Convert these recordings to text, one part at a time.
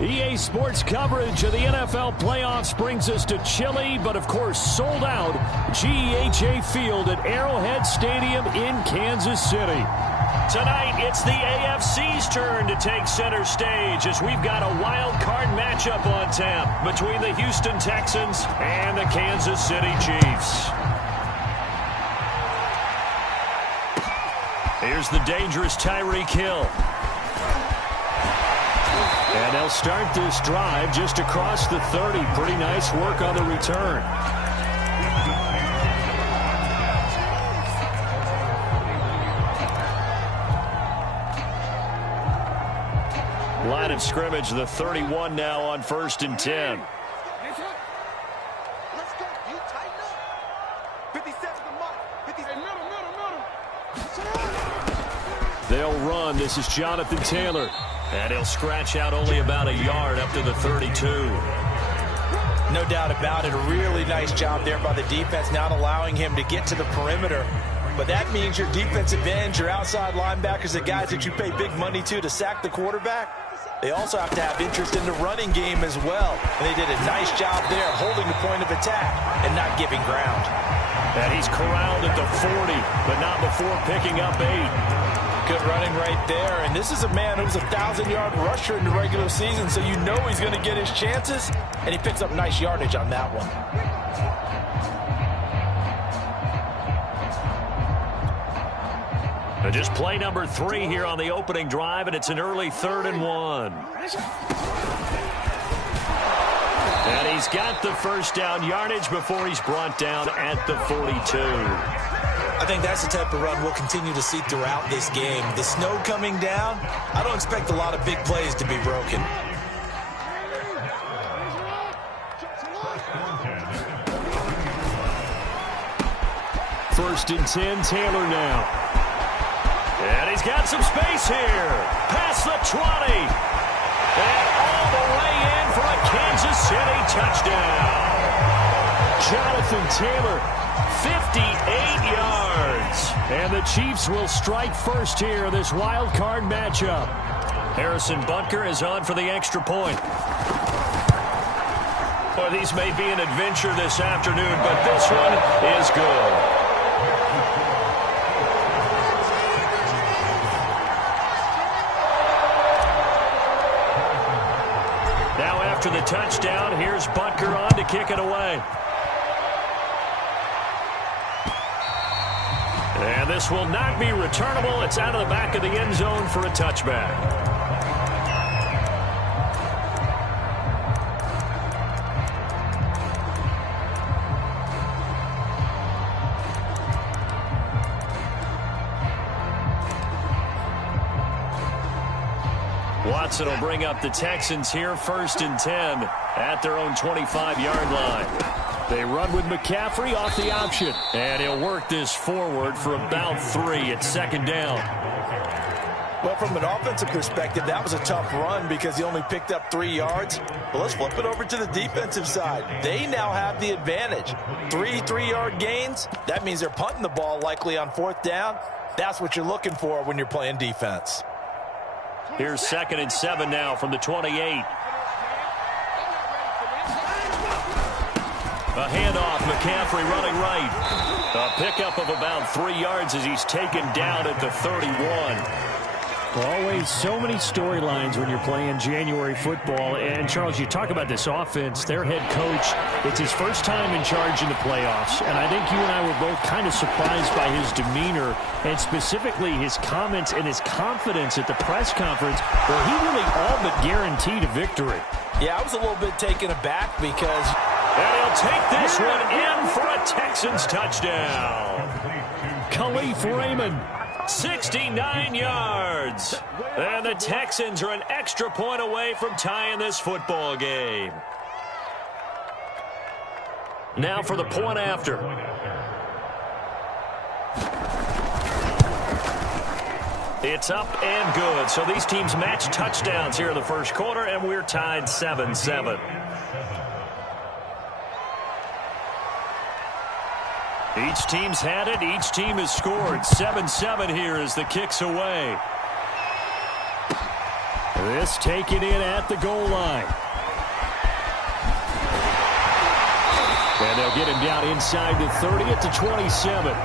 EA Sports coverage of the NFL playoffs brings us to chilly, but of course sold out GEHA Field at Arrowhead Stadium in Kansas City. Tonight, it's the AFC's turn to take center stage as we've got a wild card matchup on tap between the Houston Texans and the Kansas City Chiefs. Here's the dangerous Tyreek Hill. And they'll start this drive just across the 30. Pretty nice work on the return. Line of scrimmage, the 31 now on 1st and 10. Let's go. You tighten up. 57 to Mike. 57 middle. They'll run. This is Jonathan Taylor. And he'll scratch out only about a yard up to the 32. No doubt about it. A really nice job there by the defense, not allowing him to get to the perimeter. But that means your defensive ends, your outside linebackers, the guys that you pay big money to sack the quarterback, they also have to have interest in the running game as well. And they did a nice job there holding the point of attack and not giving ground. And he's corralled at the 40, but not before picking up 8. Good running right there. And this is a man who was a 1,000-yard rusher in the regular season, so you know he's going to get his chances. And he picks up nice yardage on that one. Just play number 3 here on the opening drive, and it's an early 3rd and 1. And he's got the first down yardage before he's brought down at the 42. I think that's the type of run we'll continue to see throughout this game. The snow coming down, I don't expect a lot of big plays to be broken. First and 10, Taylor now. And he's got some space here. Past the 20. And all the way in for a Kansas City touchdown. Jonathan Taylor, 58 yards. And the Chiefs will strike first here in this wild card matchup. Harrison Butker is on for the extra point. Well, these may be an adventure this afternoon, but this one is good. Now after the touchdown, here's Butker on to kick it away. And this will not be returnable. It's out of the back of the end zone for a touchback. Watson will bring up the Texans here, 1st and 10 at their own 25-yard line. They run with McCaffrey off the option. And he'll work this forward for about 3 at 2nd down. Well, from an offensive perspective, that was a tough run because he only picked up 3 yards. But let's flip it over to the defensive side. They now have the advantage. 3 3-yard gains. That means they're punting the ball likely on 4th down. That's what you're looking for when you're playing defense. Here's 2nd and 7 now from the 28. A handoff, McCaffrey running right. A pickup of about 3 yards as he's taken down at the 31. Always so many storylines when you're playing January football. And, Charles, you talk about this offense, their head coach, it's his first time in charge in the playoffs. And I think you and I were both kind of surprised by his demeanor and specifically his comments and his confidence at the press conference where he really all but guaranteed a victory. Yeah, I was a little bit taken aback because... And he'll take this one in for a Texans touchdown. Khalif Raymond, 69 yards. And the Texans are an extra point away from tying this football game. Now for the point after. It's up and good. So these teams match touchdowns here in the first quarter, and we're tied 7-7. Each team's had it. Each team has scored. 7-7 here as the kick's away. This taken in at the goal line. And they'll get him down inside the 30 at the 27.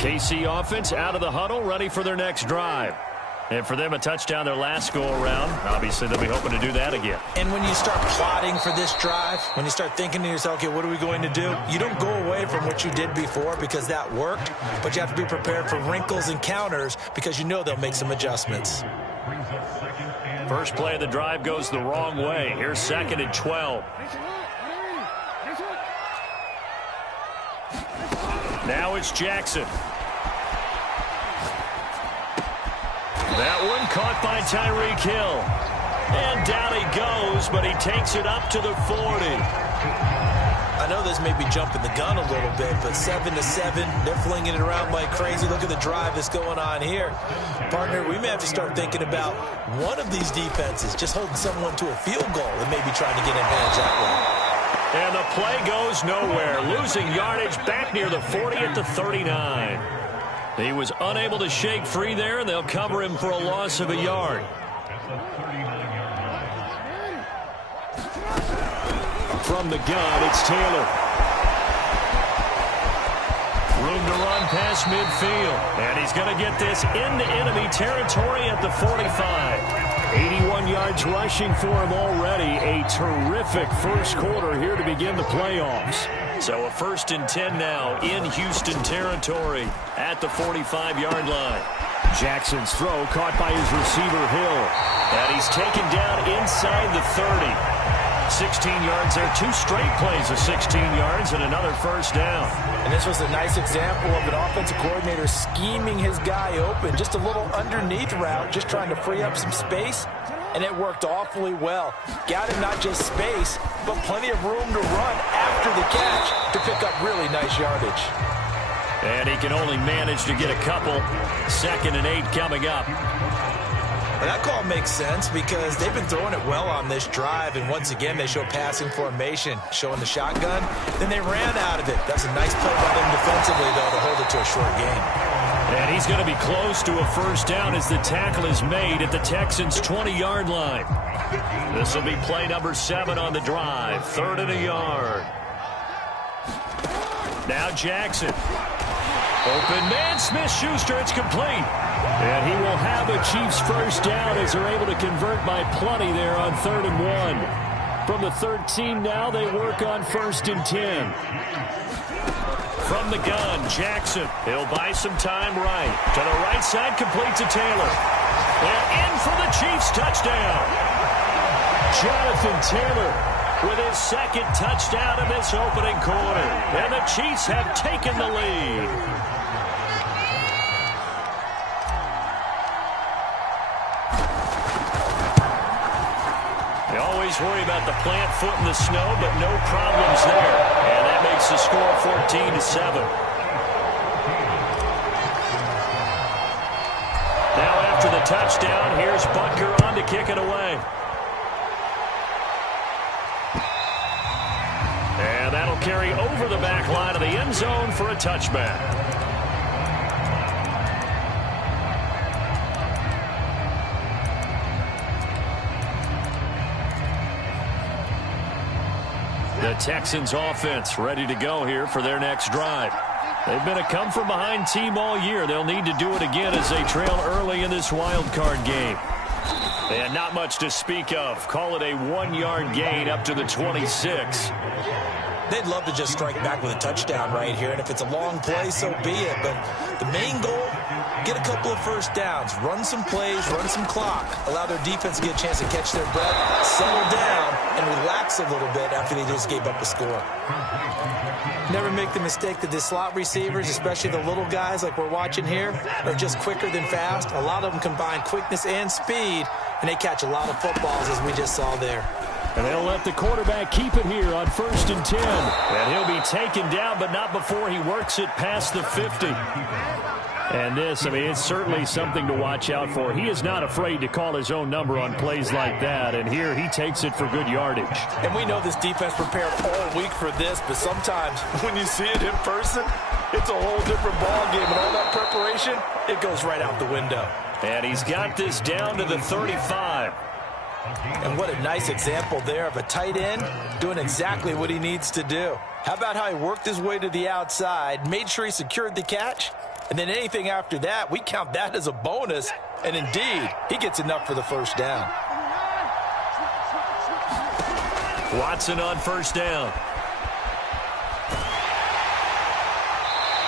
KC offense out of the huddle, ready for their next drive. And for them, a touchdown their last go-around. Obviously, they'll be hoping to do that again. And when you start plotting for this drive, when you start thinking to yourself, okay, what are we going to do? You don't go away from what you did before because that worked, but you have to be prepared for wrinkles and counters because you know they'll make some adjustments. First play of the drive goes the wrong way. Here's 2nd and 12. Now it's Jackson. That one caught by Tyreek Hill. And down he goes, but he takes it up to the 40. I know this may be jumping the gun a little bit, but 7-7, they're flinging it around like crazy. Look at the drive that's going on here. Partner, we may have to start thinking about one of these defenses just holding someone to a field goal and maybe trying to get an advantage that way. And the play goes nowhere, losing yardage back near the 40 at the 39. He was unable to shake free there, and they'll cover him for a loss of a yard. From the gun, it's Taylor. Room to run past midfield. And he's going to get this into enemy territory at the 45. 81 yards rushing for him already. A terrific first quarter here to begin the playoffs. So a 1st and 10 now in Houston territory at the 45-yard line. Jackson's throw caught by his receiver Hill. And he's taken down inside the 30. 16 yards there. 2 straight plays of 16 yards and another first down. And this was a nice example of an offensive coordinator scheming his guy open. Just a little underneath route, just trying to free up some space. And it worked awfully well. Got him not just space, but plenty of room to run after the catch to pick up really nice yardage. And he can only manage to get a couple. 2nd and 8 coming up. And that call makes sense because they've been throwing it well on this drive. And once again, they show passing formation, showing the shotgun. Then they ran out of it. That's a nice play by them defensively, though, to hold it to a short game. And he's going to be close to a first down as the tackle is made at the Texans' 20-yard line. This will be play number 7 on the drive. 3rd and a yard. Now Jackson. Open man, Smith-Schuster, it's complete. And he will have a Chiefs first down as they're able to convert by plenty there on 3rd and 1. From the 13 now, they work on 1st and 10. From the gun, Jackson. He'll buy some time right. To the right side, complete to Taylor. They're in for the Chiefs touchdown. Jonathan Taylor with his 2nd touchdown of this opening quarter. And the Chiefs have taken the lead. They always worry about the plant foot in the snow, but no problems there. And that makes the score 14-7. Now after the touchdown, here's Butker on to kick it away. And that'll carry over the back line of the end zone for a touchback. The Texans offense ready to go here for their next drive. They've been a come-from-behind team all year. They'll need to do it again as they trail early in this wild card game. And not much to speak of. Call it a 1-yard gain up to the 26. They'd love to just strike back with a touchdown right here. And if it's a long play, so be it. But the main goal, get a couple of first downs. Run some plays, run some clock. Allow their defense to get a chance to catch their breath, settle down, and relax a little bit after they just gave up a score. Never make the mistake that the slot receivers, especially the little guys like we're watching here, are just quicker than fast. A lot of them combine quickness and speed, and they catch a lot of footballs as we just saw there. And they'll let the quarterback keep it here on 1st and 10. And he'll be taken down, but not before he works it past the 50. And this, I mean, it's certainly something to watch out for. He is not afraid to call his own number on plays like that. And here he takes it for good yardage. And we know this defense prepared all week for this, but sometimes when you see it in person, it's a whole different ballgame. And all that preparation, it goes right out the window. And he's got this down to the 35. And what a nice example there of a tight end doing exactly what he needs to do. How about how he worked his way to the outside, made sure he secured the catch, and then anything after that, we count that as a bonus. And indeed, he gets enough for the first down. Watson on 1st down.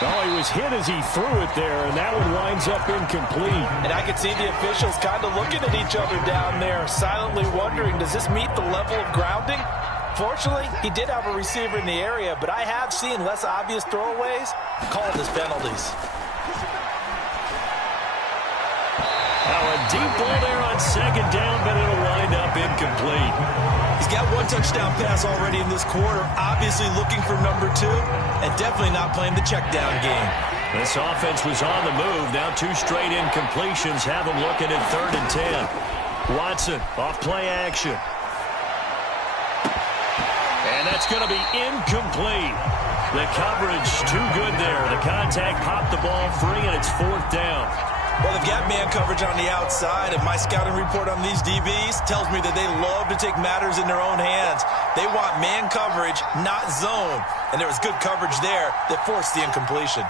Oh, he was hit as he threw it there, and that one winds up incomplete. And I could see the officials kind of looking at each other down there, silently wondering, does this meet the level of grounding? Fortunately, he did have a receiver in the area, but I have seen less obvious throwaways called as penalties. Now a deep ball there on 2nd down, but it'll wind up incomplete. He's got 1 touchdown pass already in this quarter, obviously looking for number 2, and definitely not playing the check down game. This offense was on the move. Now 2 straight incompletions have them looking at 3rd and 10. Watson off play action. And that's going to be incomplete. The coverage too good there. The contact popped the ball free, and it's 4th down. Well, they've got man coverage on the outside, and my scouting report on these DBs tells me that they love to take matters in their own hands. They want man coverage, not zone. And there was good coverage there that forced the incompletion.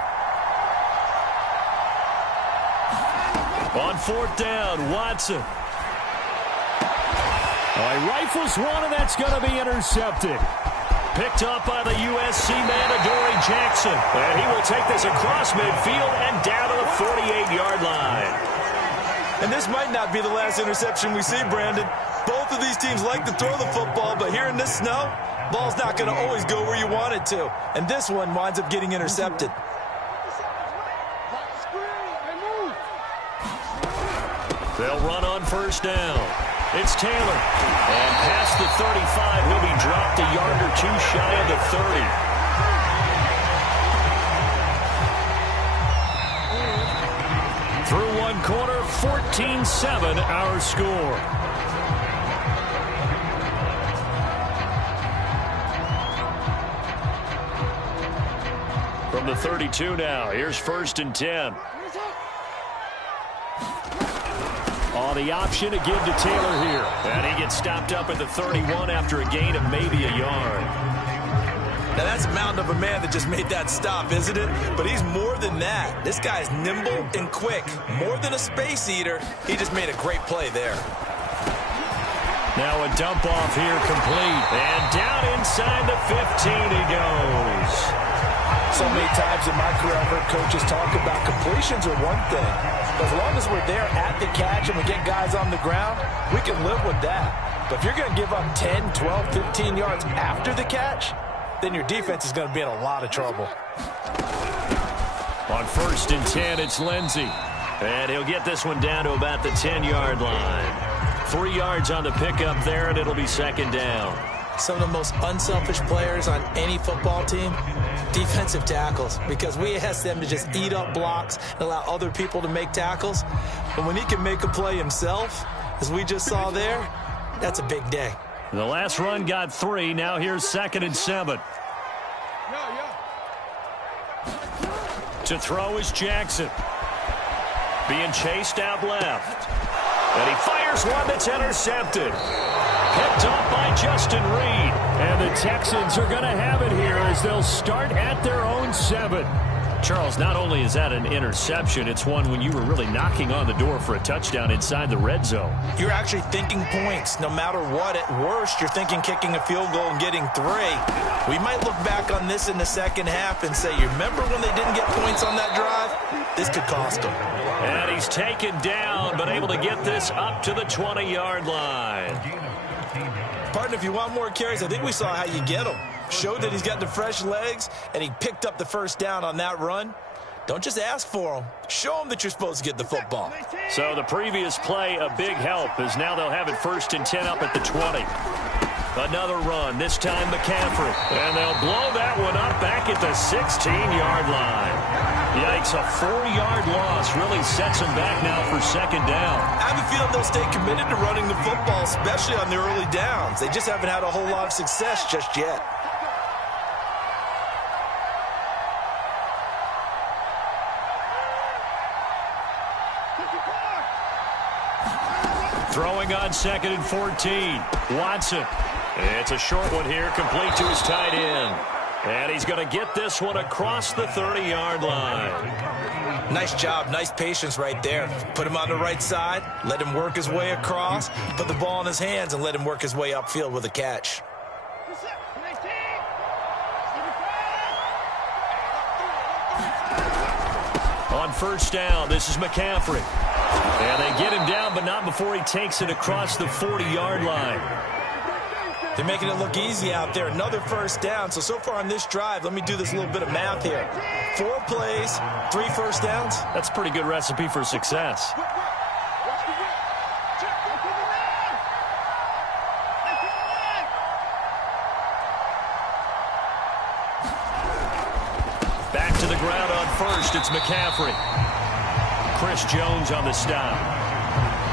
On 4th down, Watson. He rifles one, and that's going to be intercepted. Picked up by the USC man, Adoree Jackson. And he will take this across midfield and down to the 48-yard line. And this might not be the last interception we see, Brandon. Both of these teams like to throw the football, but here in this snow, ball's not going to always go where you want it to. And this one winds up getting intercepted. They'll run on 1st down. It's Taylor. And past the 35, he'll be dropped a yard or 2 shy of the 30. Through 1 quarter, 14-7 our score. From the 32 now, here's 1st and 10. The option to give to Taylor here. And he gets stopped up at the 31 after a gain of maybe a yard. Now that's a mountain of a man that just made that stop, isn't it? But he's more than that. This guy's nimble and quick. More than a space eater. He just made a great play there. Now a dump off here complete. And down inside the 15 he goes. So many times in my career I've heard coaches talk about completions are one thing. But as long as we're there at the catch and we get guys on the ground, we can live with that. But if you're going to give up 10, 12, 15 yards after the catch, then your defense is going to be in a lot of trouble. On 1st and 10, it's Lindsey. And he'll get this one down to about the 10-yard line. 3 yards on the pickup there, and it'll be 2nd down. Some of the most unselfish players on any football team, defensive tackles, because we ask them to just eat up blocks and allow other people to make tackles. But when he can make a play himself, as we just saw there, that's a big day. The last run got 3. Now here's 2nd and 7. To throw is Jackson. Being chased out left. And he fires one that's intercepted. Picked up by Justin Reed. And the Texans are going to have it here as they'll start at their own 7. Charles, not only is that an interception, it's one when you were really knocking on the door for a touchdown inside the red zone. You're actually thinking points. No matter what, at worst, you're thinking kicking a field goal and getting 3. We might look back on this in the second half and say, you remember when they didn't get points on that drive? This could cost them. And he's taken down, but able to get this up to the 20-yard line. Partner, if you want more carries, I think we saw how you get them. Showed that he's got the fresh legs, and he picked up the first down on that run. Don't just ask for them. Show them that you're supposed to get the football. So the previous play, a big help, as now they'll have it 1st and 10 up at the 20. Another run, this time McCaffrey. And they'll blow that one up back at the 16-yard line. Yikes, a 4-yard loss really sets them back now for second down. I have a feeling they'll stay committed to running the football, especially on the early downs. They just haven't had a whole lot of success just yet. Throwing on 2nd and 14. Watson. It's a short one here, complete to his tight end. And he's going to get this one across the 30-yard line. Nice job, nice patience right there. Put him on the right side, let him work his way across, put the ball in his hands, and let him work his way upfield with a catch. On first down, this is McCaffrey. And they get him down, but not before he takes it across the 40-yard line. They're making it look easy out there. Another first down. So far on this drive, let me do this little bit of math here. 4 plays, 3 first downs. That's a pretty good recipe for success. Back to the ground on first. It's McCaffrey. Chris Jones on the stop.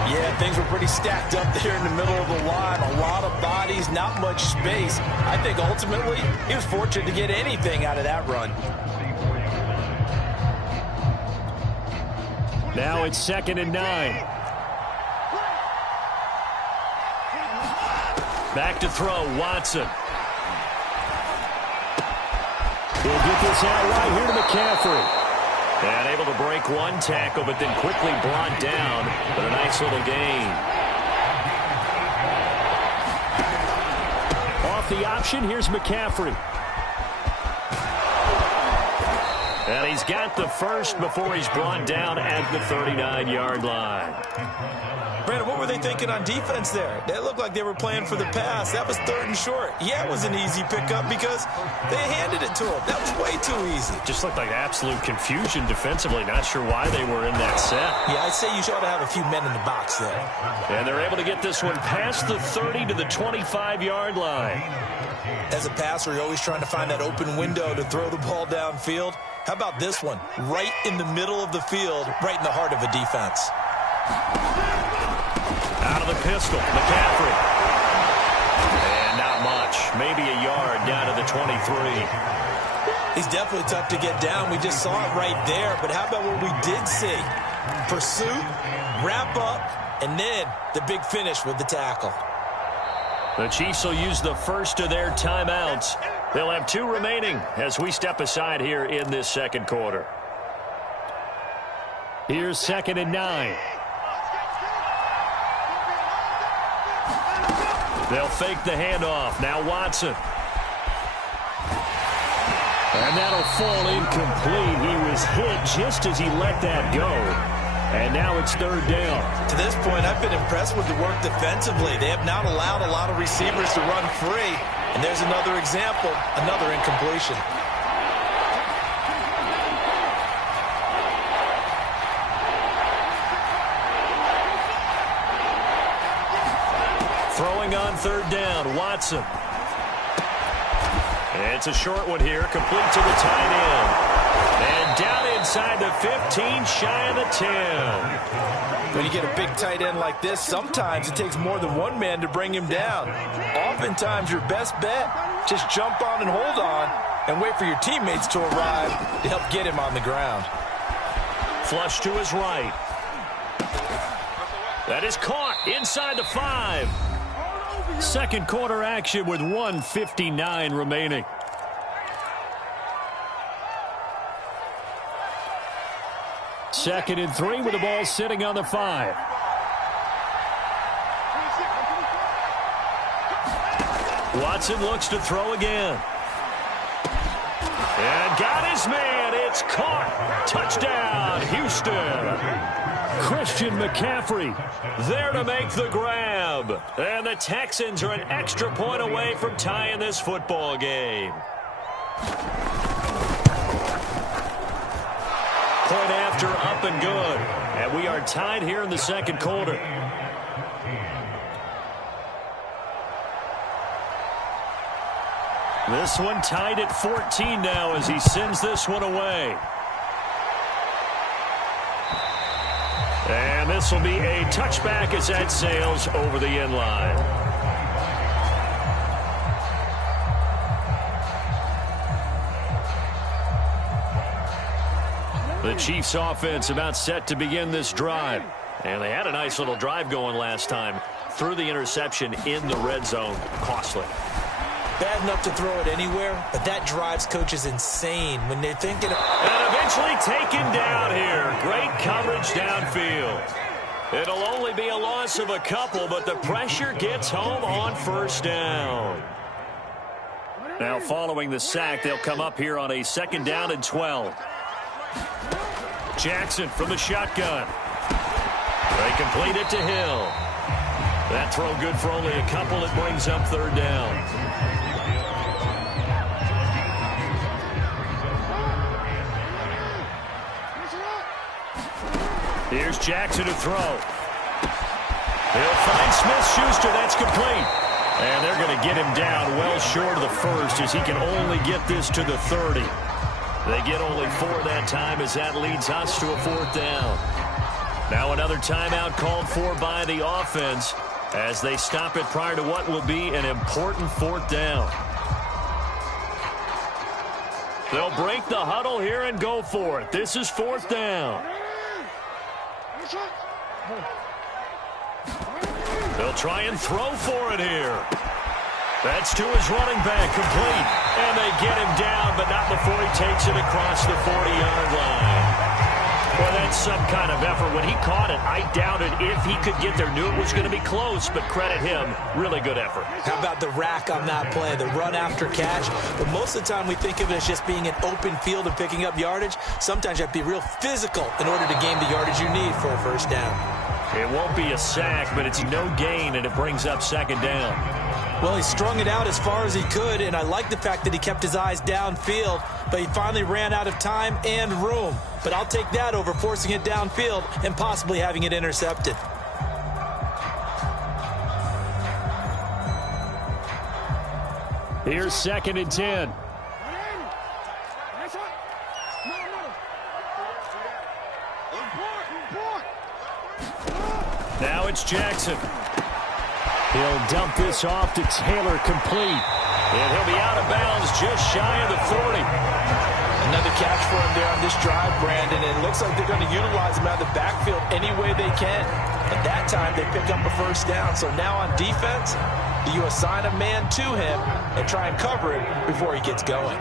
Yeah, things were pretty stacked up there in the middle of the line. A lot of bodies, not much space. I think ultimately he was fortunate to get anything out of that run. Now it's 2nd and 9. Back to throw, Watson. He'll get this out right here to McCaffrey. And able to break one tackle, but then quickly brought down. But a nice little gain. Off the option, here's McCaffrey. And he's got the first before he's brought down at the 39-yard line. Brandon, what were they thinking on defense there? They looked like they were playing for the pass. That was 3rd and short. Yeah, it was an easy pickup because they handed it to him. That was way too easy. Just looked like absolute confusion defensively. Not sure why they were in that set. Yeah, I'd say you ought to have a few men in the box there. And they're able to get this one past the 30 to the 25-yard line. As a passer, you're always trying to find that open window to throw the ball downfield. How about this one? Right in the middle of the field, right in the heart of a defense. Out of the pistol, McCaffrey. And not much. Maybe a yard down to the 23. He's definitely tough to get down. We just saw it right there. But how about what we did see? Pursuit, wrap up, and then the big finish with the tackle. The Chiefs will use the first of their timeouts. They'll have 2 remaining as we step aside here in this second quarter. Here's 2nd and 9. They'll fake the handoff. Now Watson. And that'll fall incomplete. He was hit just as he let that go. And now it's 3rd down. To this point, I've been impressed with the work defensively. They have not allowed a lot of receivers to run free. And there's another example, another incompletion. Throwing on 3rd down, Watson. It's a short one here, complete to the tight end. And down inside the 15, shy of the 10. When you get a big tight end like this, sometimes it takes more than one man to bring him down. Oftentimes, your best bet, just jump on and hold on and wait for your teammates to arrive to help get him on the ground. Flush to his right. That is caught inside the 5. Second quarter action with 1:59 remaining. Second and 3 with the ball sitting on the 5. Watson looks to throw again. And got his man. It's caught. Touchdown, Houston. Christian McCaffrey there to make the grab. And the Texans are an extra point away from tying this football game. Point after, up and good. And we are tied here in the second quarter. This one tied at 14 now as he sends this one away. And this will be a touchback as that sails over the end line. The Chiefs offense about set to begin this drive. And they had a nice little drive going last time. Threw the interception in the red zone. Costly. Bad enough to throw it anywhere, but that drives coaches insane when they're thinking. And eventually taken down here. Great coverage downfield. It'll only be a loss of a couple, but the pressure gets home on first down. Now following the sack, they'll come up here on a 2nd down and 12. Jackson from the shotgun. They complete it to Hill. That throw good for only a couple. It brings up 3rd down. Here's Jackson to throw. He'll find Smith-Schuster. That's complete. And they're going to get him down well short of the first as he can only get this to the 30. They get only 4 that time as that leads us to a 4th down. Now another timeout called for by the offense as they stop it prior to what will be an important 4th down. They'll break the huddle here and go for it. This is 4th down. They'll try and throw for it here. That's to his running back, complete. And they get him down, but not before he takes it across the 40-yard line. Well, that's some kind of effort. When he caught it, I doubted if he could get there. Knew it was going to be close, but credit him. Really good effort. How about the rack on that play, the run after catch? But most of the time we think of it as just being an open field and picking up yardage. Sometimes you have to be real physical in order to gain the yardage you need for a first down. It won't be a sack, but it's no gain, and it brings up 2nd down. Well, he strung it out as far as he could, and I like the fact that he kept his eyes downfield, but he finally ran out of time and room. But I'll take that over forcing it downfield and possibly having it intercepted. Here's 2nd and 10. Now it's Jackson. He'll dump this off to Taylor, complete. And he'll be out of bounds just shy of the 40. Another catch for him there on this drive, Brandon. And it looks like they're going to utilize him out of the backfield any way they can. At that time, they pick up a first down. So now on defense, do you assign a man to him and try and cover it before he gets going?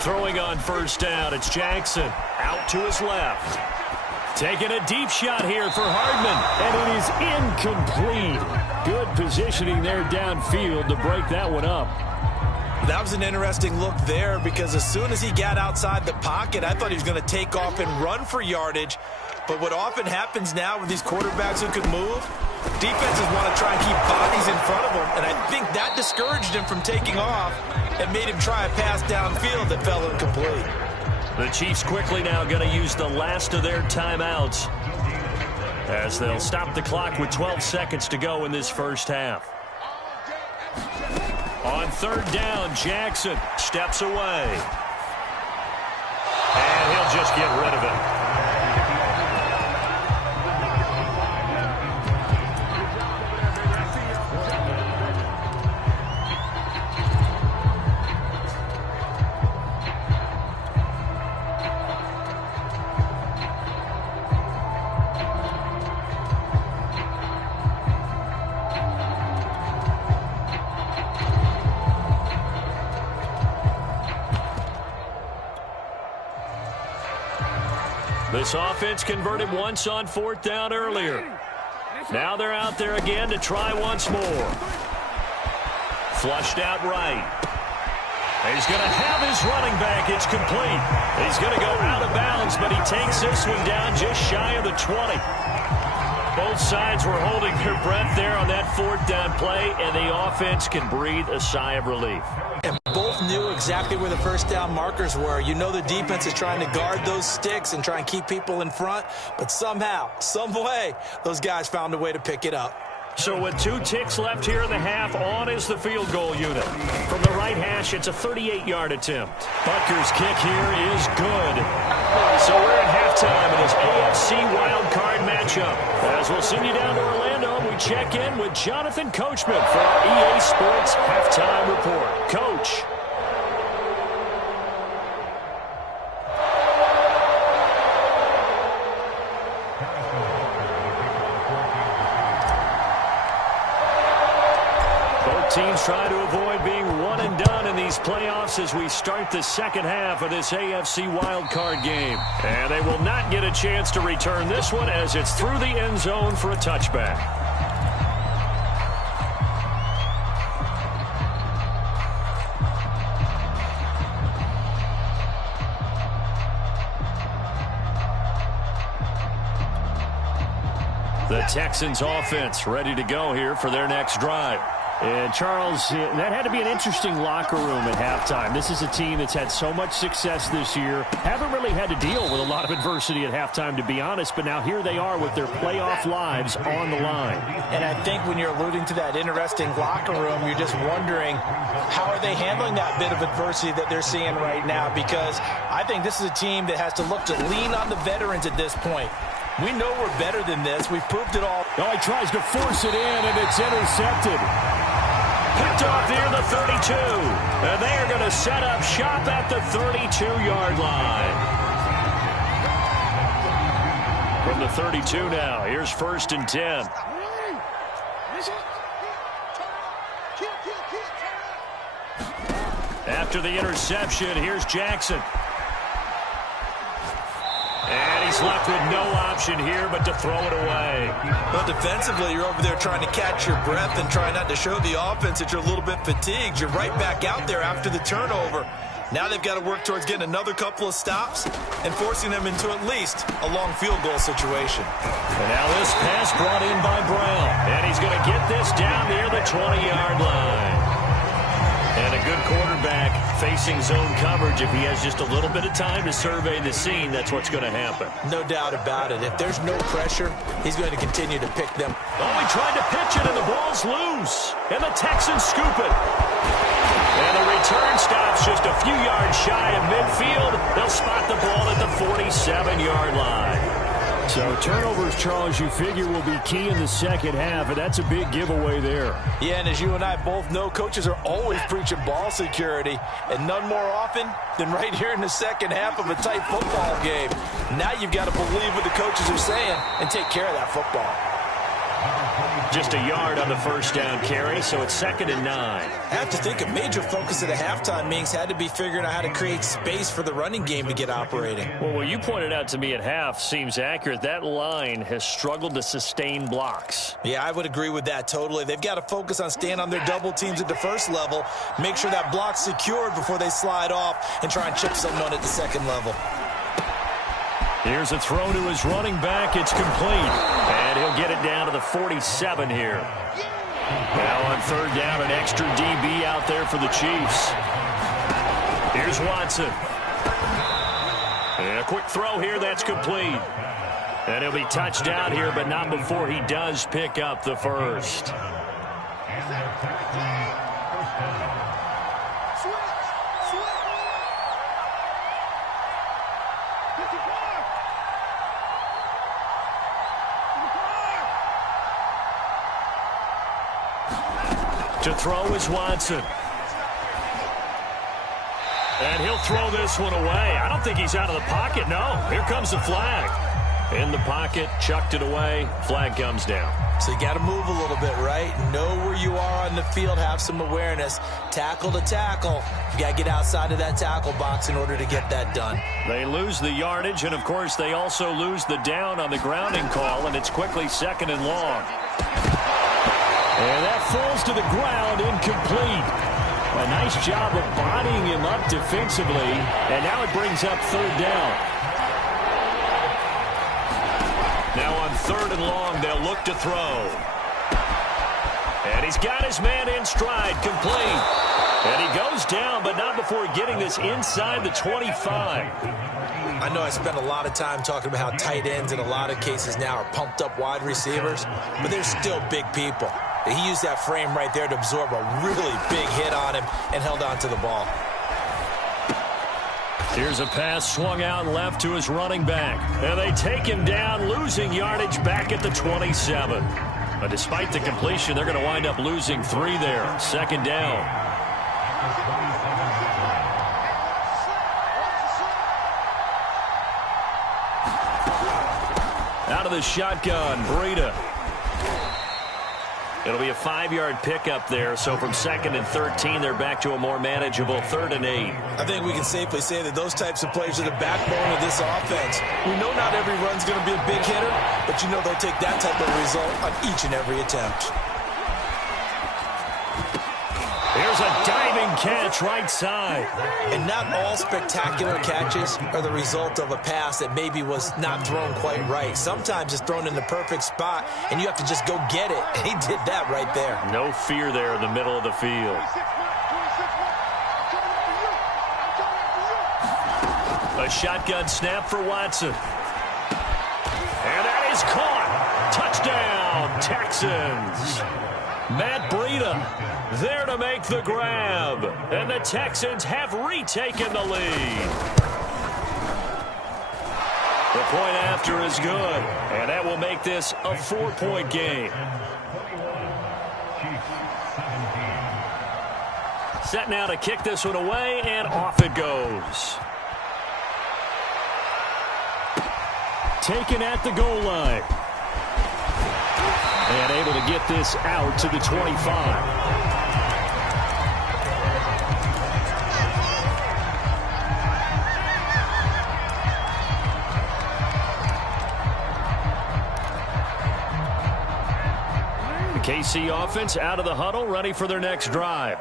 Throwing on first down, it's Jackson. Out to his left. Taking a deep shot here for Hardman. And it is incomplete. Good positioning there downfield to break that one up. That was an interesting look there because as soon as he got outside the pocket, I thought he was going to take off and run for yardage. But what often happens now with these quarterbacks who can move, defenses want to try and keep bodies in front of them. And I think that discouraged him from taking off and made him try a pass downfield that fell incomplete. The Chiefs quickly now going to use the last of their timeouts as they'll stop the clock with 12 seconds to go in this first half. On 3rd down, Jackson steps away. And he'll just get rid of it. This offense converted once on 4th down earlier. Now they're out there again to try once more. Flushed out right. He's going to have his running back. It's complete. He's going to go out of bounds, but he takes this one down just shy of the 20. Both sides were holding their breath there on that 4th down play, and the offense can breathe a sigh of relief. And both knew exactly where the first down markers were. You know the defense is trying to guard those sticks and try and keep people in front, but somehow, some way, those guys found a way to pick it up. So with 2 ticks left here in the half, on is the field goal unit. From the right hash, it's a 38-yard attempt. Butker's kick here is good. So we're at halftime in this AFC wildcard matchup. As we'll send you down to Orlando, we check in with Jonathan Coachman for our EA Sports Halftime Report. Coach. Teams try to avoid being one and done in these playoffs as we start the second half of this AFC wildcard game. And they will not get a chance to return this one as it's through the end zone for a touchback. The Texans offense ready to go here for their next drive. And, Charles, that had to be an interesting locker room at halftime. This is a team that's had so much success this year. Haven't really had to deal with a lot of adversity at halftime, to be honest. But now here they are with their playoff lives on the line. And I think when you're alluding to that interesting locker room, you're just wondering how are they handling that bit of adversity that they're seeing right now? Because I think this is a team that has to look to lean on the veterans at this point. We know we're better than this. We've proved it all. Oh, he tries to force it in, and it's intercepted. Picked off near the 32. And they are going to set up shop at the 32-yard line. From the 32 now, here's 1st and 10. After the interception, here's Jackson. And he's left with no option here but to throw it away. Well, defensively, you're over there trying to catch your breath and try not to show the offense that you're a little bit fatigued. You're right back out there after the turnover. Now they've got to work towards getting another couple of stops and forcing them into at least a long field goal situation. And now this pass brought in by Brown. And he's going to get this down near the 20-yard line. And a good quarterback facing zone coverage. If he has just a little bit of time to survey the scene, that's what's going to happen. No doubt about it. If there's no pressure, he's going to continue to pick them. Oh, he tried to pitch it, and the ball's loose. And the Texans scoop it. And the return stops just a few yards shy of midfield. They'll spot the ball at the 47-yard line. So turnovers, Charles, you figure will be key in the second half, and that's a big giveaway there. Yeah, and as you and I both know, coaches are always preaching ball security, and none more often than right here in the second half of a tight football game. Now you've got to believe what the coaches are saying and take care of that football. Just a yard on the first down carry, so it's 2nd and 9. I have to think a major focus of the halftime meetings had to be figuring out how to create space for the running game to get operating. Well, what you pointed out to me at half seems accurate. That line has struggled to sustain blocks. Yeah, I would agree with that totally. They've got to focus on staying on their double teams at the first level, make sure that block's secured before they slide off and try and chip someone at the second level. Here's a throw to his running back. It's complete. And he'll get it down to the 47 here. Now on 3rd down, an extra DB out there for the Chiefs. Here's Watson. And a quick throw here that's complete. And he'll be touched down here, but not before he does pick up the first. To throw is Watson. And he'll throw this one away. I don't think he's out of the pocket. No, here comes the flag. In the pocket, chucked it away. Flag comes down. So you got to move a little bit, right? Know where you are on the field, have some awareness. Tackle to tackle. You got to get outside of that tackle box in order to get that done. They lose the yardage, and, of course, they also lose the down on the grounding call, and it's quickly 2nd and long. And that falls to the ground, incomplete. A nice job of bodying him up defensively, and now it brings up 3rd down. Now on 3rd and long, they'll look to throw. And he's got his man in stride, complete. And he goes down, but not before getting this this inside the 25. I know I spent a lot of time talking about how tight ends in a lot of cases now are pumped up wide receivers, but they're still big people. He used that frame right there to absorb a really big hit on him and held on to the ball. Here's a pass swung out left to his running back. And they take him down, losing yardage back at the 27. But despite the completion, they're going to wind up losing 3 there. 2nd down. Out of the shotgun, Breida. It'll be a 5-yard pickup there, so from 2nd and 13, they're back to a more manageable 3rd and 8. I think we can safely say that those types of plays are the backbone of this offense. We know not every run's going to be a big hitter, but you know they'll take that type of result on each and every attempt. Here's a diving catch right side. And not all spectacular catches are the result of a pass that maybe was not thrown quite right. Sometimes it's thrown in the perfect spot, and you have to just go get it. And he did that right there. No fear there in the middle of the field. A shotgun snap for Watson. And that is caught. Touchdown, Texans. Matt Breida there to make the grab. And the Texans have retaken the lead. The point after is good. And that will make this a 4-point game. Set now to kick this one away, and off it goes. Taken at the goal line. And able to get this out to the 25. The KC offense out of the huddle, ready for their next drive.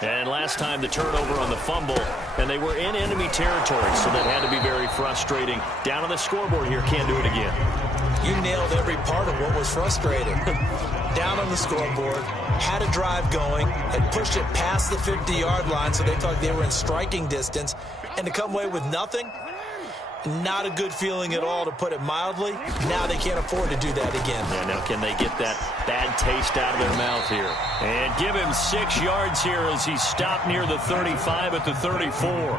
And last time the turnover on the fumble, and they were in enemy territory, so that had to be very frustrating. Down on the scoreboard here, can't do it again. You nailed every part of what was frustrating. Down on the scoreboard, had a drive going, had pushed it past the 50-yard line, so they thought they were in striking distance, and to come away with nothing, not a good feeling at all, to put it mildly. Now they can't afford to do that again. Yeah, now can they get that bad taste out of their mouth here? And give him 6 yards here as he stopped near the 35 at the 34.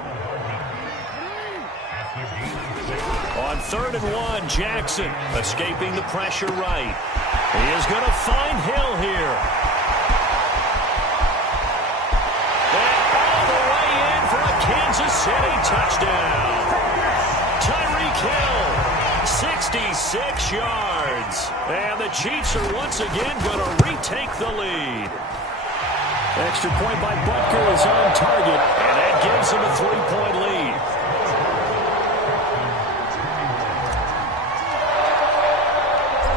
On 3rd and 1, Jackson escaping the pressure right. He is going to find Hill here. And all the way in for a Kansas City touchdown. Hill, 66 yards. And the Chiefs are once again going to retake the lead. Extra point by Butker is on target, and that gives him a 3-point lead.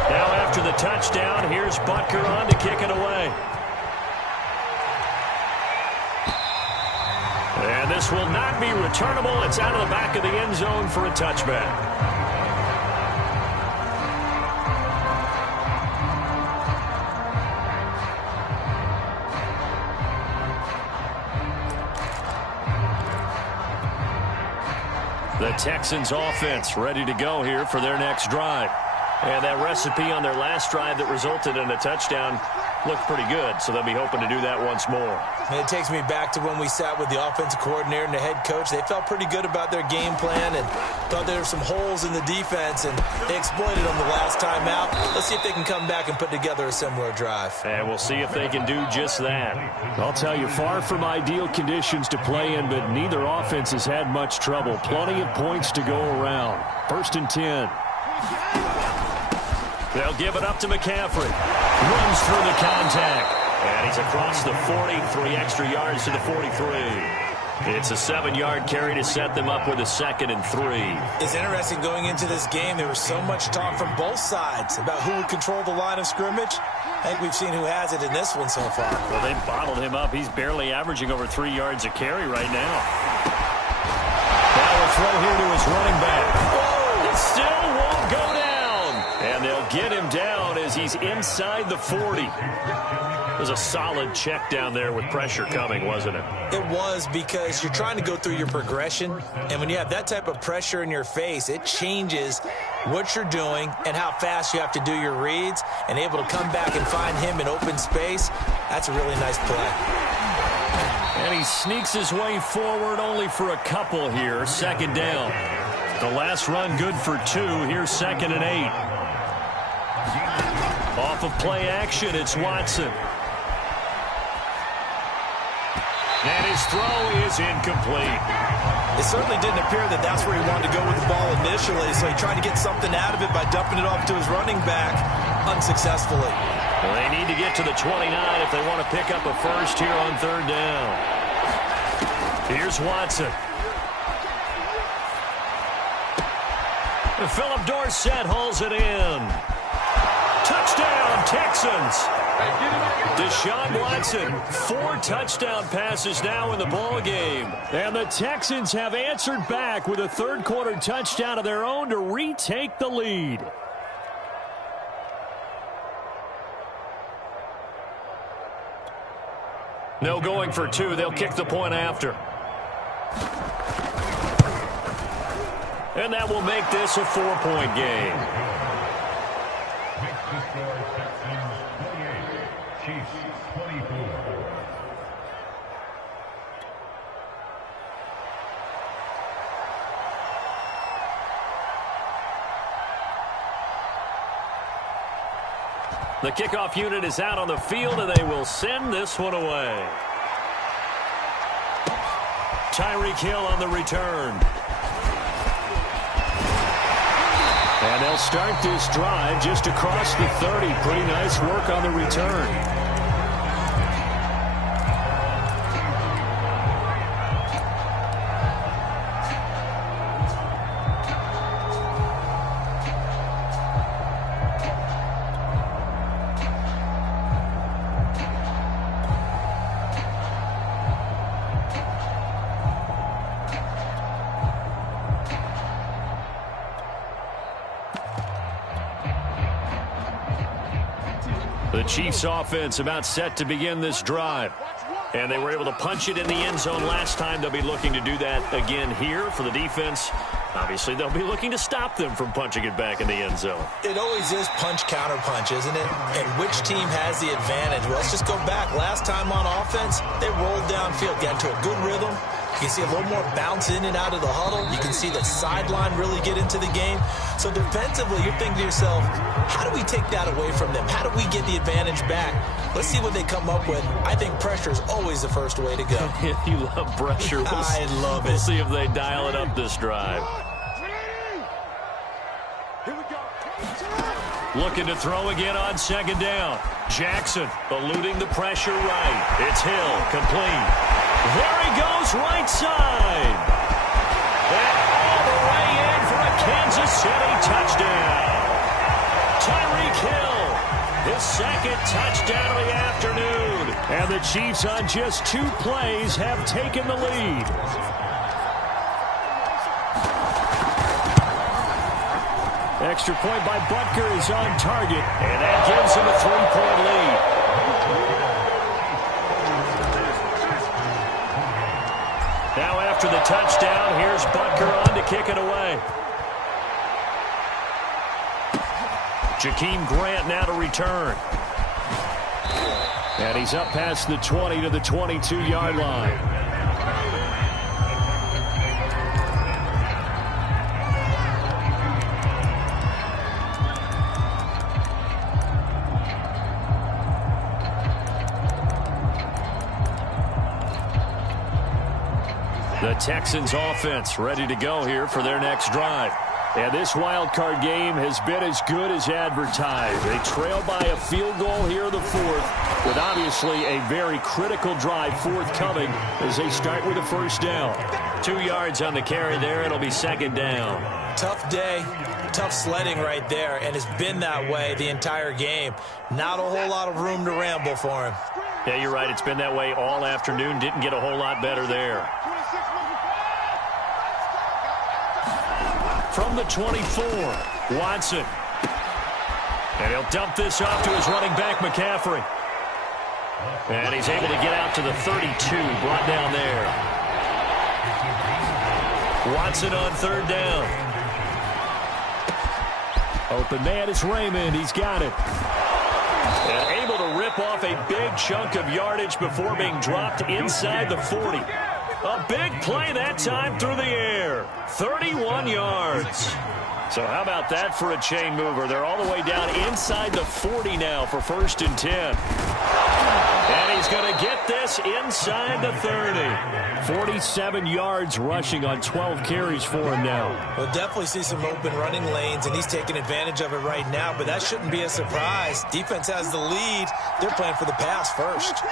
Now after the touchdown, here's Butker on to kick it away. And this will not be returnable. It's out of the back of the end zone for a touchback. The Texans offense ready to go here for their next drive. And that recipe on their last drive that resulted in a touchdown looked pretty good, so they'll be hoping to do that once more. And it takes me back to when we sat with the offensive coordinator and the head coach. They felt pretty good about their game plan and thought there were some holes in the defense, and they exploited them the last time out. Let's see if they can come back and put together a similar drive. And we'll see if they can do just that. I'll tell you, far from ideal conditions to play in, but neither offense has had much trouble. Plenty of points to go around. 1st and 10. They'll give it up to McCaffrey. Runs through the contact. And he's across the 40, 3 extra yards to the 43. It's a 7-yard carry to set them up with a 2nd and 3. It's interesting going into this game. There was so much talk from both sides about who would control the line of scrimmage. I think we've seen who has it in this one so far. Well, they bottled him up. He's barely averaging over 3 yards a carry right now. Now a throw here to his running back. Whoa! It still won't go down. And they'll get him down as he he's inside the 40. It was a solid check down there with pressure coming, wasn't it? It was, because you're trying to go through your progression, and when you have that type of pressure in your face, it changes what you're doing and how fast you have to do your reads, and able to come back and find him in open space. That's a really nice play. And he sneaks his way forward only for a couple here. Second down. The last run good for 2. Here's 2nd and 8. Off of play action, it's Watson. And his throw is incomplete. It certainly didn't appear that that's where he wanted to go with the ball initially, so he tried to get something out of it by dumping it off to his running back unsuccessfully. Well, they need to get to the 29 if they want to pick up a first here on 3rd down. Here's Watson. Philip Dorsett hauls it in. Touchdown, Texans. Deshaun Watson, 4 touchdown passes now in the ball game. And the Texans have answered back with a third-quarter touchdown of their own to retake the lead. No going for 2. They'll kick the point after. And that will make this a 4-point game. The kickoff unit is out on the field, and they will send this one away. Tyreek Hill on the return. And they'll start this drive just across the 30. Pretty nice work on the return. The Chiefs offense about set to begin this drive. And they were able to punch it in the end zone last time. They'll be looking to do that again here for the defense. Obviously, they'll be looking to stop them from punching it back in the end zone. It always is punch-counter-punch, isn't it? And which team has the advantage? Well, let's just go back. Last time on offense, they rolled downfield, got into a good rhythm. You can see a little more bounce in and out of the huddle. You can see the sideline really get into the game. So defensively, you're thinking to yourself, how do we take that away from them? How do we get the advantage back? Let's see what they come up with. I think pressure is always the first way to go. You love pressure. I love it. We'll see if they dial it up this drive. Looking to throw again on 2nd down. Jackson eluding the pressure right. It's Hill, complete. There he goes, right side. And all the way in for a Kansas City touchdown. Tyreek Hill, his 2nd touchdown of the afternoon. And the Chiefs on just 2 plays have taken the lead. Extra point by Butker is on target, and that gives him a 3-point lead. Now after the touchdown, here's Butker on to kick it away. Jakeem Grant now to return. And he's up past the 20 to the 22-yard line. The Texans offense ready to go here for their next drive. And this wild card game has been as good as advertised. They trail by a field goal here in the 4th, with obviously a very critical drive forthcoming as they start with a 1st down. 2 yards on the carry there. It'll be 2nd down. Tough day, tough sledding right there, and it's been that way the entire game. Not a whole lot of room to ramble for him. Yeah, you're right. It's been that way all afternoon. Didn't get a whole lot better there. From the 24, Watson. And And he'll dump this off to his running back, McCaffrey. And he's able to get out to the 32, brought down there. Watson on third down. Open man is Raymond. He's got it. And able to rip off a big chunk of yardage before being dropped inside the 40. A big play that time through the air. 31 yards. So how about that for a chain mover? They're all the way down inside the 40 now for 1st and 10. And he's going to get this inside the 30. 47 yards rushing on 12 carries for him now. We'll definitely see some open running lanes, and he's taking advantage of it right now, but that shouldn't be a surprise. Defense has the lead. They're playing for the pass first.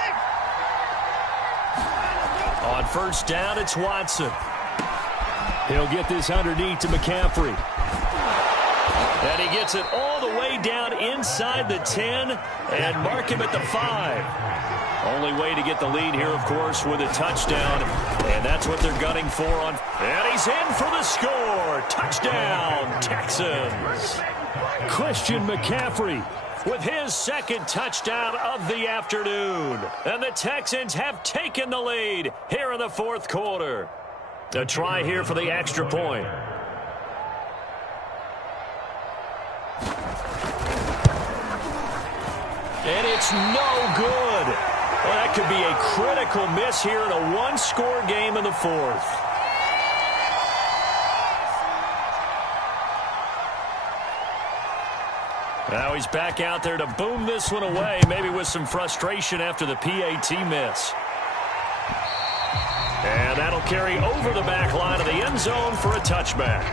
On 1st down, it's Watson. He'll get this underneath to McCaffrey. And he gets it all the way down inside the 10 and mark him at the 5. Only way to get the lead here, of course, with a touchdown. And that's what they're gunning for on. And he's in for the score. Touchdown, Texans. Christian McCaffrey with his 2nd touchdown of the afternoon. And the Texans have taken the lead here in the 4th quarter. A try here for the extra point. And it's no good. Well, that could be a critical miss here in a one-score game in the 4th. Now he's back out there to boom this one away, maybe with some frustration after the PAT miss. And that'll carry over the back line of the end zone for a touchback.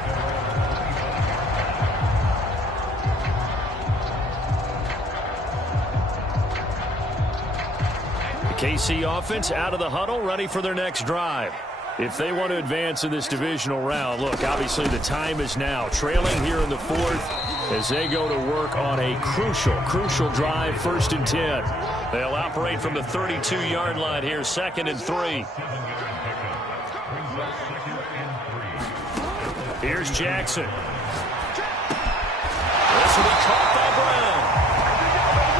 KC offense out of the huddle, ready for their next drive. If they want to advance in this divisional round, look, obviously the time is now. Trailing here in the 4th as they go to work on a crucial drive, 1st and 10. They'll operate from the 32-yard line here, 2nd and 3. Here's Jackson. This will be caught by Brown.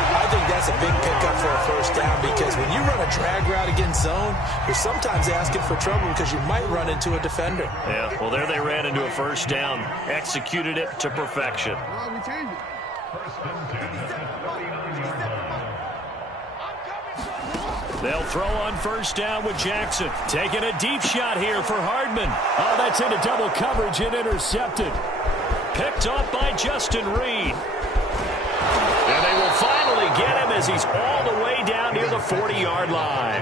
I think that's a big pickup for a 1st down because when you run a drag route against zone, you're sometimes asking for trouble because you might run into a defender. Yeah, well, there they ran into a 1st down, executed it to perfection. They'll throw on 1st down with Jackson. Taking a deep shot here for Hardman. Oh, that's into double coverage and intercepted. Picked up by Justin Reed. And they will finally get him as he's all the way down near the 40-yard line.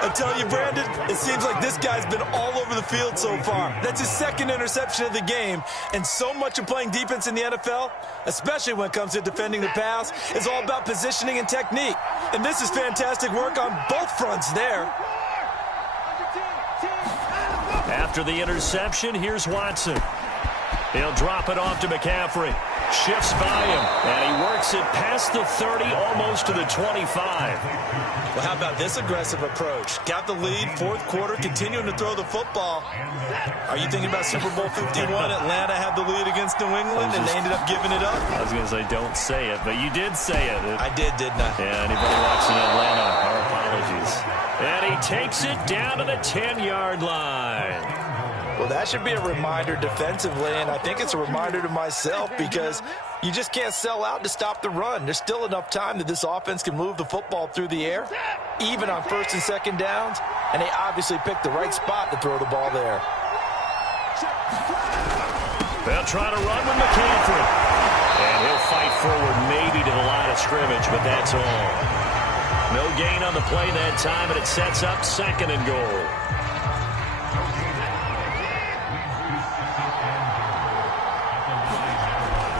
I tell you, Brandon, it seems like this guy's been all over the field so far. That's his 2nd interception of the game. And so much of playing defense in the NFL, especially when it comes to defending the pass, is all about positioning and technique. And this is fantastic work on both fronts there. After the interception, here's Watson. He'll drop it off to McCaffrey. Shifts by him, and he works it past the 30, almost to the 25. Well, how about this aggressive approach? Got the lead, 4th quarter, continuing to throw the football. Are you thinking about Super Bowl 51? Atlanta had the lead against New England, and they ended up giving it up? I was going to say, don't say it, but you did say it. I did, didn't I? Yeah, anybody watching Atlanta, our apologies. And he takes it down to the 10-yard line. Well, that should be a reminder defensively, and I think it's a reminder to myself because you just can't sell out to stop the run. There's still enough time that this offense can move the football through the air, even on 1st and 2nd downs, and they obviously picked the right spot to throw the ball there. They'll try to run with McCaffrey. And he'll fight forward maybe to the line of scrimmage, but that's all. No gain on the play that time, and it sets up 2nd and goal.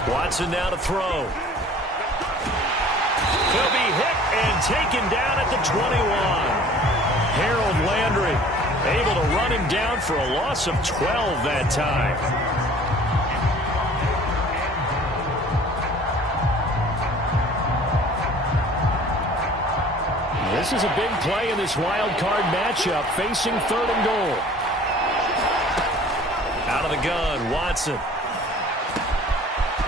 Watson now to throw. He'll be hit and taken down at the 21. Harold Landry able to run him down for a loss of 12 that time. This is a big play in this wild card matchup, facing 3rd and goal. Out of the gun, Watson.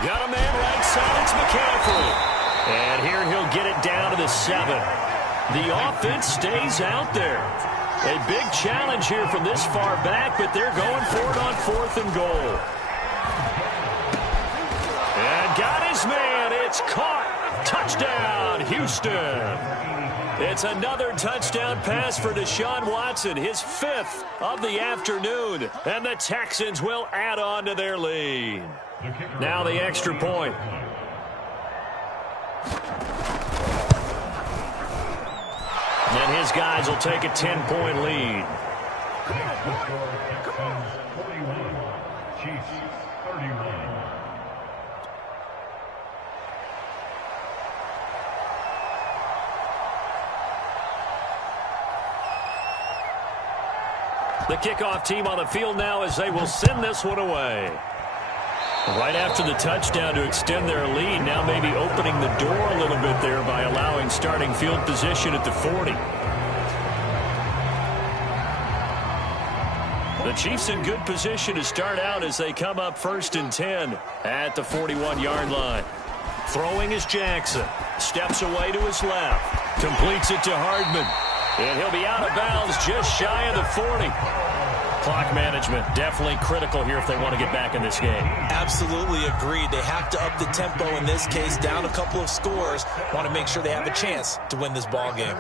Got a man right side. It's McCaffrey. And here he'll get it down to the 7. The offense stays out there. A big challenge here from this far back, but they're going for it on 4th and goal. And got his man. It's caught. Touchdown, Houston. It's another touchdown pass for Deshaun Watson, his 5th of the afternoon. And the Texans will add on to their lead. Now the extra point. And his guys will take a 10-point lead. Chiefs 31. The kickoff team on the field now as they will send this one away. Right after the touchdown to extend their lead, now maybe opening the door a little bit there by allowing starting field position at the 40. The Chiefs in good position to start out as they come up 1st and 10 at the 41-yard line. Throwing is Jackson. Steps away to his left. Completes it to Hardman. And he'll be out of bounds just shy of the 40. Clock management definitely critical here if they want to get back in this game. Absolutely agreed. They have to up the tempo in this case, down a couple of scores. Want to make sure they have a chance to win this ball game.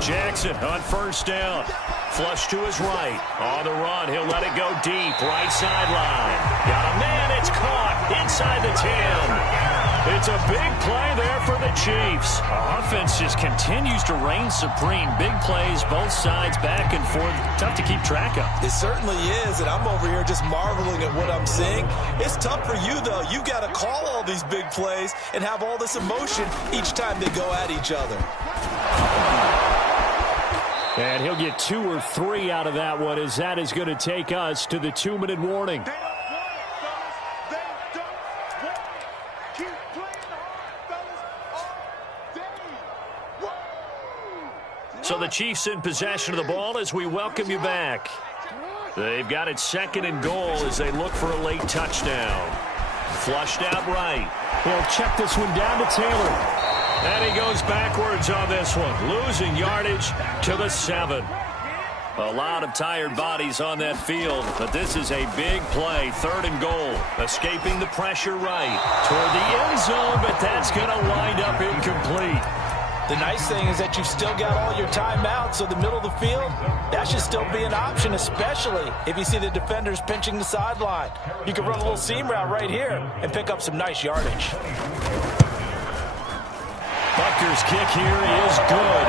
Jackson on 1st down. Flush to his right. On the run, he'll let it go deep. Right sideline. Got a man, it's caught inside the 10. It's a big play there for the Chiefs. Offense just continues to reign supreme. Big plays, both sides, back and forth. Tough to keep track of. It certainly is, and I'm over here just marveling at what I'm seeing. It's tough for you, though. You got to call all these big plays and have all this emotion each time they go at each other. And he'll get 2 or 3 out of that one, as that is going to take us to the 2-minute warning. So the Chiefs in possession of the ball as we welcome you back. They've got it 2nd and goal as they look for a late touchdown. Flushed out right. He'll check this one down to Taylor. And he goes backwards on this one, losing yardage to the 7. A lot of tired bodies on that field, but this is a big play. 3rd and goal. Escaping the pressure right toward the end zone, but that's going to wind up incomplete. The nice thing is that you've still got all your timeouts, so the middle of the field, that should still be an option, especially if you see the defenders pinching the sideline. You can run a little seam route right here and pick up some nice yardage. Butker's kick here is good.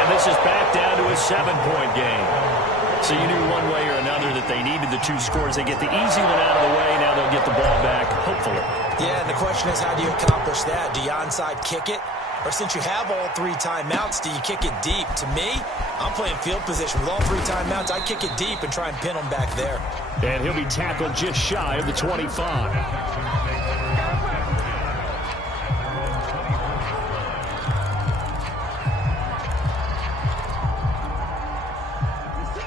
And this is back down to a 7-point game. So you knew one way or another that they needed the 2 scores. They get the easy one out of the way. Now they'll get the ball back, hopefully. Yeah, and the question is, how do you accomplish that? Do you onside kick it? Or since you have all 3 timeouts, do you kick it deep? To me, I'm playing field position. With all 3 timeouts, I kick it deep and try and pin them back there. And he'll be tackled just shy of the 25.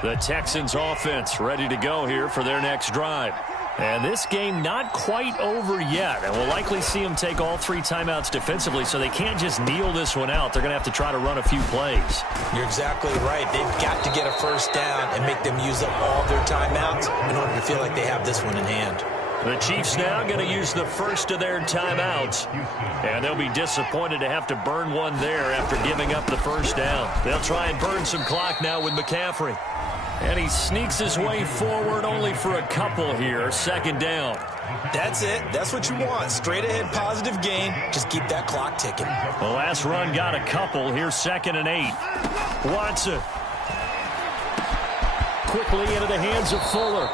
The Texans offense ready to go here for their next drive. And this game not quite over yet. And we'll likely see them take all 3 timeouts defensively, so they can't just kneel this one out. They're going to have to try to run a few plays. You're exactly right. They've got to get a 1st down and make them use up all their timeouts in order to feel like they have this one in hand. The Chiefs now going to use the first of their timeouts. And they'll be disappointed to have to burn one there after giving up the 1st down. They'll try and burn some clock now with McCaffrey. And he sneaks his way forward only for a couple here. 2nd down. That's it. That's what you want. Straight ahead positive gain. Just keep that clock ticking. The last run got a couple. Here's 2nd and 8. Watson. Quickly into the hands of Fuller.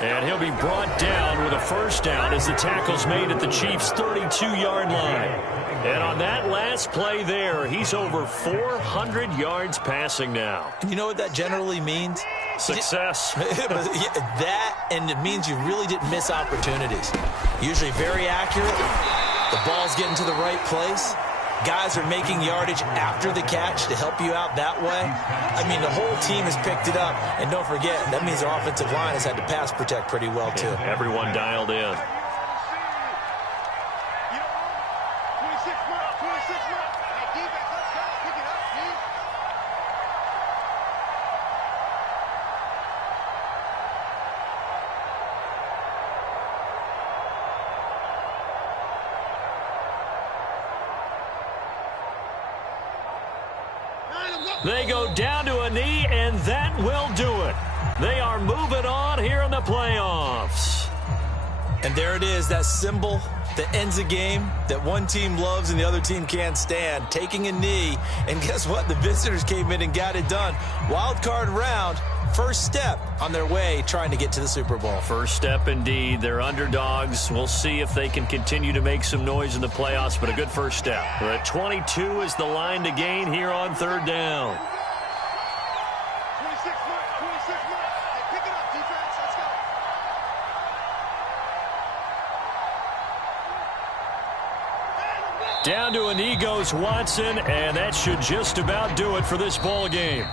And he'll be brought down with a 1st down as the tackle's made at the Chiefs' 32-yard line. And on that last play there, he's over 400 yards passing now. You know what that generally means? Success. That, and it means you really didn't miss opportunities. Usually very accurate. The ball's getting to the right place. Guys are making yardage after the catch to help you out that way. I mean, the whole team has picked it up. And don't forget, that means our offensive line has had to pass protect pretty well, too. Everyone dialed in. They go down to a knee, and that will do it. They are moving on here in the playoffs. And there it is, that symbol that ends a game that one team loves and the other team can't stand. Taking a knee, and guess what? The visitors came in and got it done. Wild card round, first step on their way trying to get to the Super Bowl. First step indeed. They're underdogs. We'll see if they can continue to make some noise in the playoffs, but a good first step. We're at 22 is the line to gain here on third down. 26 mark, 26 mark. Hey, pick it up, defense. Let's go. Down to a knee goes Watson, and that should just about do it for this ball game.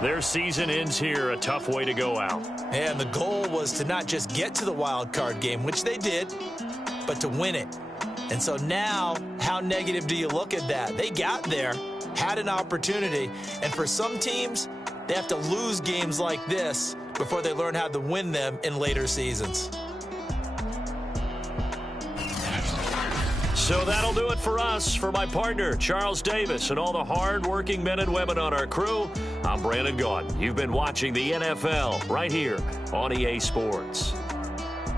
Their season ends here, a tough way to go out. And the goal was to not just get to the wild card game, which they did, but to win it. And so now, how negative do you look at that? They got there, had an opportunity, and for some teams, they have to lose games like this before they learn how to win them in later seasons. So that'll do it for us. For my partner, Charles Davis, and all the hard-working men and women on our crew, I'm Brandon Gaudin. You've been watching the NFL right here on EA Sports.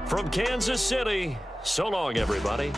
From Kansas City, so long, everybody.